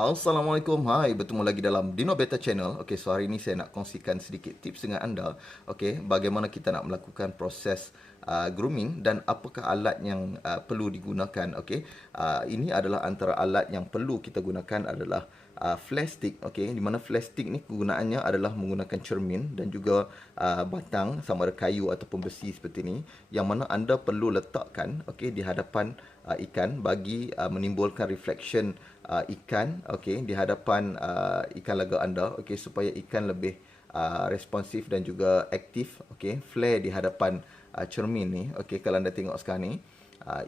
Assalamualaikum, hai, bertemu lagi dalam Dino Beta Channel. Okey, so hari ini saya nak kongsikan sedikit tips dengan anda. Okey, bagaimana kita nak melakukan proses grooming dan apakah alat yang perlu digunakan. Okey, ini adalah antara alat yang perlu kita gunakan adalah flash stick. Okey, di mana flash stick ni kegunaannya adalah menggunakan cermin dan juga batang sama ada kayu ataupun besi seperti ini, yang mana anda perlu letakkan okey di hadapan ikan bagi menimbulkan reflection ikan okey di hadapan ikan laga anda, okey, supaya ikan lebih responsif dan juga aktif. Okey, flare di hadapan cermin ni. Okey, kalau anda tengok sekarang ni,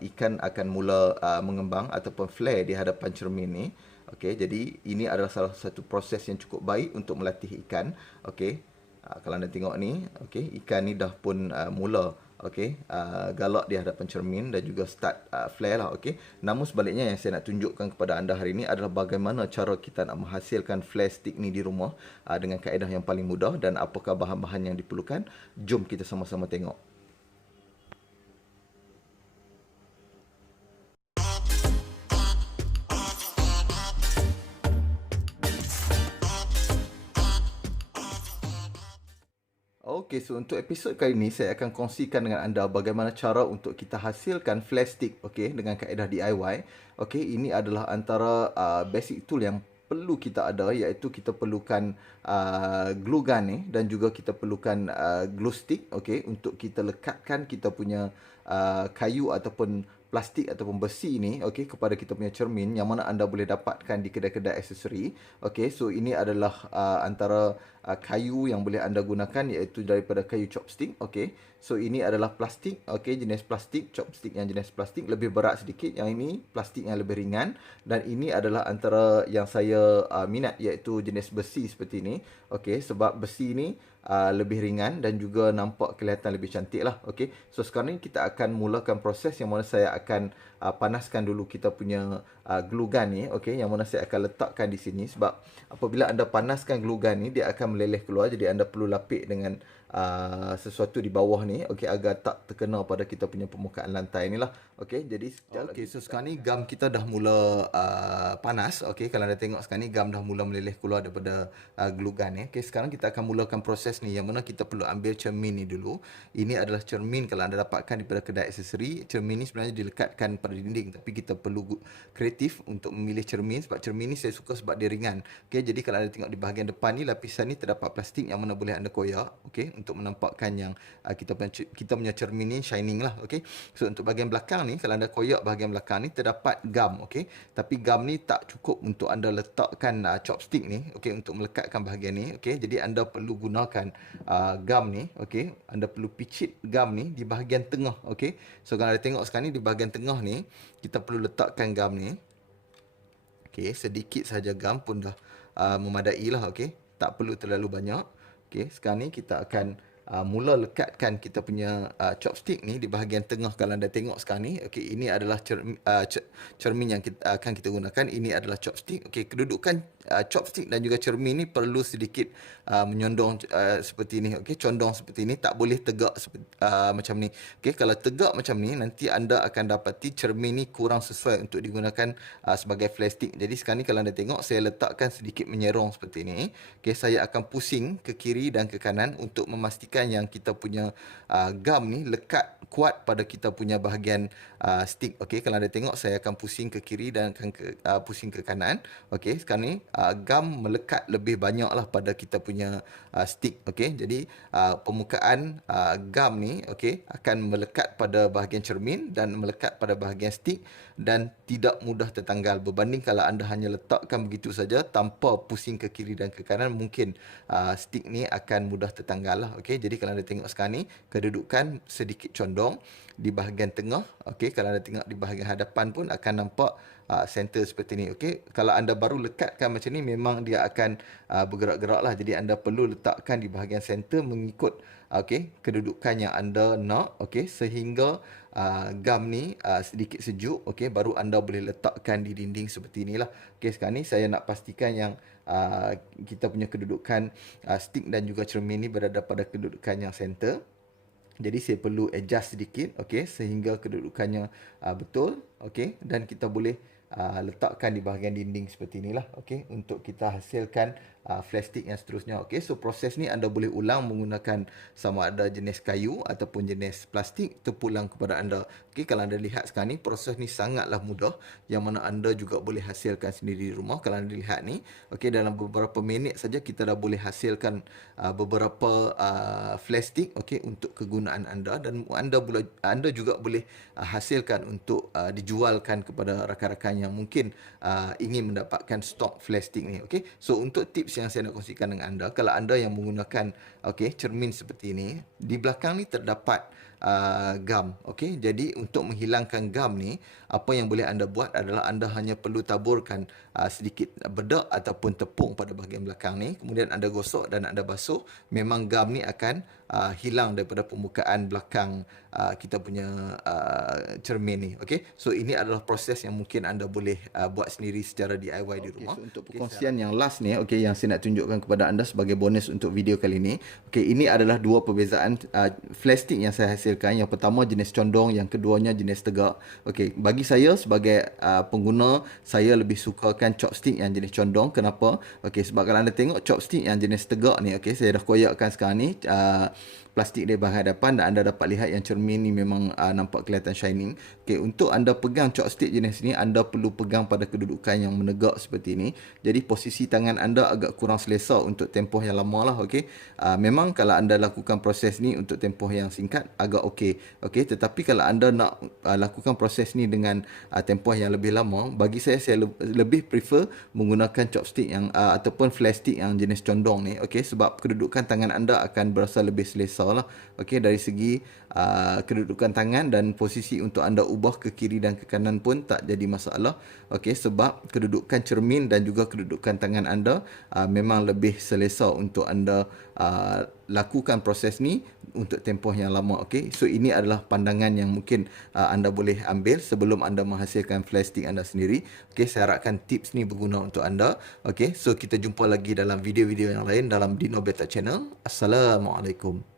ikan akan mula mengembang ataupun flare di hadapan cermin ni. Okey, jadi ini adalah salah satu proses yang cukup baik untuk melatih ikan. Okey, kalau anda tengok ni, okey, ikan ni dah pun mula okey galak di hadapan cermin dan juga start flare lah. Okey, namun sebaliknya yang saya nak tunjukkan kepada anda hari ini adalah bagaimana cara kita nak menghasilkan flare stick ni di rumah dengan kaedah yang paling mudah dan apakah bahan-bahan yang diperlukan. Jom kita sama-sama tengok. Okey, so untuk episod kali ini saya akan kongsikan dengan anda bagaimana cara untuk kita hasilkan flash stick okey dengan kaedah DIY. Okey, ini adalah antara basic tool yang perlu kita ada, iaitu kita perlukan glue gun ni dan juga kita perlukan glue stick okey untuk kita lekatkan kita punya kayu ataupun plastik ataupun besi ni okey kepada kita punya cermin yang mana anda boleh dapatkan di kedai-kedai aksesori. Okey, so ini adalah antara kayu yang boleh anda gunakan, iaitu daripada kayu chopstick. Okey, so ini adalah plastik, okey, jenis plastik, chopstick yang jenis plastik lebih berat sedikit, yang ini plastik yang lebih ringan, dan ini adalah antara yang saya minat, iaitu jenis besi seperti ini. Okey, sebab besi ni lebih ringan dan juga nampak kelihatan lebih cantik lah. Okey, so sekarang ni kita akan mulakan proses yang mana saya akan panaskan dulu kita punya glue gun ni. Okey, yang mana saya akan letakkan di sini, sebab apabila anda panaskan glue gun ni dia akan meleleh keluar, jadi anda perlu lapik dengan sesuatu di bawah ni, okey, agar tak terkena pada kita punya permukaan lantai ni lah. Okey, jadi okey, so sekarang ni gam kita dah mula panas. Okey, kalau anda tengok sekarang ni gam dah mula meleleh keluar daripada glue gun ni. Okey, sekarang kita akan mulakan proses ni, yang mana kita perlu ambil cermin ni dulu. Ini adalah cermin kalau anda dapatkan daripada kedai aksesori. Cermin ni sebenarnya dilekatkan pada dinding, tapi kita perlu kreatif untuk memilih cermin, sebab cermin ni saya suka sebab dia ringan. Okey, jadi kalau anda tengok di bahagian depan ni, lapisan ni terdapat plastik yang mana boleh anda koyak, okey, untuk menampakkan yang kita punya cermin ni shining lah. Okey, so untuk bahagian belakang ni, kalau anda koyak bahagian belakang ni terdapat gam. Okey, tapi gam ni tak cukup untuk anda letakkan chopstick ni, okey, untuk melekatkan bahagian ni. Okey, jadi anda perlu gunakan gam ni. Okey, anda perlu picit gam ni di bahagian tengah. Okey, so kalau anda tengok sekarang ni, di bahagian tengah ni kita perlu letakkan gam ni. Okey, sedikit saja gam pun dah memadai lah. Okey, tak perlu terlalu banyak. Okey, sekarang ni kita akan mula lekatkan kita punya chopstick ni di bahagian tengah. Kalau anda tengok sekarang ni, okey, ini adalah cermin yang akan kita gunakan. Ini adalah chopstick. Okey, kedudukan chopstick dan juga cermin ni perlu sedikit menyondong seperti ini. Okey, condong seperti ini, tak boleh tegak macam ni. Okey, kalau tegak macam ni, nanti anda akan dapati cermin ni kurang sesuai untuk digunakan sebagai flash stick. Jadi sekarang ni kalau anda tengok, saya letakkan sedikit menyerong seperti ini. Okey, saya akan pusing ke kiri dan ke kanan untuk memastikan yang kita punya gam ni lekat kuat pada kita punya bahagian stick. Okey, kalau anda tengok, saya akan pusing ke kiri dan akan pusing ke kanan. Okey, sekarang ni gam melekat lebih banyak lah pada kita punya stick. Okey, jadi permukaan gam ni okey akan melekat pada bahagian cermin dan melekat pada bahagian stick dan tidak mudah tertanggal, berbanding kalau anda hanya letakkan begitu saja tanpa pusing ke kiri dan ke kanan, mungkin stick ni akan mudah tertanggal lah. Okey, jadi kalau anda tengok sekarang ni, kedudukan sedikit condong di bahagian tengah. Okey, kalau anda tengok di bahagian hadapan pun akan nampak center seperti ni. Okey, kalau anda baru lekatkan macam ni, memang dia akan bergerak-gerak lah. Jadi anda perlu letakkan di bahagian center mengikut okey kedudukan yang anda nak. Okey, sehingga gam ni sedikit sejuk. Okey, baru anda boleh letakkan di dinding seperti inilah. Okey, sekarang ni saya nak pastikan yang kita punya kedudukan stick dan juga cermin ni berada pada kedudukan yang center. Jadi saya perlu adjust sedikit, okey, sehingga kedudukannya betul, okey, dan kita boleh letakkan di bahagian dinding seperti inilah, okey, untuk kita hasilkan flash stick yang seterusnya. Okey, so proses ni anda boleh ulang menggunakan sama ada jenis kayu ataupun jenis plastik terpulang kepada anda. Okey, kalau anda lihat sekarang ni, proses ni sangatlah mudah yang mana anda juga boleh hasilkan sendiri di rumah. Kalau anda lihat ni, okey, dalam beberapa minit saja kita dah boleh hasilkan beberapa flash stick, okey, untuk kegunaan anda, dan anda juga boleh hasilkan untuk dijualkan kepada rakan-rakan yang mungkin ingin mendapatkan stok flash stick ni. Okey, so untuk tips yang saya nak kongsikan dengan anda, kalau anda yang menggunakan cermin seperti ini, di belakang ni terdapat gam. Okey, jadi untuk menghilangkan gam ni, apa yang boleh anda buat adalah anda hanya perlu taburkan sedikit bedak ataupun tepung pada bahagian belakang ni, kemudian anda gosok dan anda basuh, memang gam ni akan hilang daripada permukaan belakang kita punya cermin ni. Okey, so ini adalah proses yang mungkin anda boleh buat sendiri secara DIY di rumah. So untuk perkongsian yang last ni, yang saya nak tunjukkan kepada anda sebagai bonus untuk video kali ini. Ini adalah dua perbezaan flash stick yang saya hasilkan. Yang pertama jenis condong, yang keduanya jenis tegak. Bagi saya sebagai pengguna, saya lebih sukakan chopstick yang jenis condong. Kenapa? Sebab kalau anda tengok chopstick yang jenis tegak ni, saya dah koyakkan sekarang ni plastik dia bahagian hadapan, dan anda dapat lihat yang cermin ni memang nampak kelihatan shining. Untuk anda pegang chopstick jenis ni, anda perlu pegang pada kedudukan yang menegak seperti ini. Jadi posisi tangan anda agak kurang selesa untuk tempoh yang lama lah. Memang kalau anda lakukan proses ni untuk tempoh yang singkat agak tetapi kalau anda nak lakukan proses ni dengan tempoh yang lebih lama, bagi saya lebih prefer menggunakan chopstick yang ataupun flash stick yang jenis condong ni. Sebab kedudukan tangan anda akan berasa lebih selesa lah. Dari segi kedudukan tangan dan posisi untuk anda ubah ke kiri dan ke kanan pun tak jadi masalah. Sebab kedudukan cermin dan juga kedudukan tangan anda memang lebih selesa untuk anda lakukan proses ni untuk tempoh yang lama. So ini adalah pandangan yang mungkin anda boleh ambil sebelum anda menghasilkan flash stick anda sendiri. Saya harapkan tips ni berguna untuk anda. So kita jumpa lagi dalam video-video yang lain dalam Dino Beta Channel. Assalamualaikum.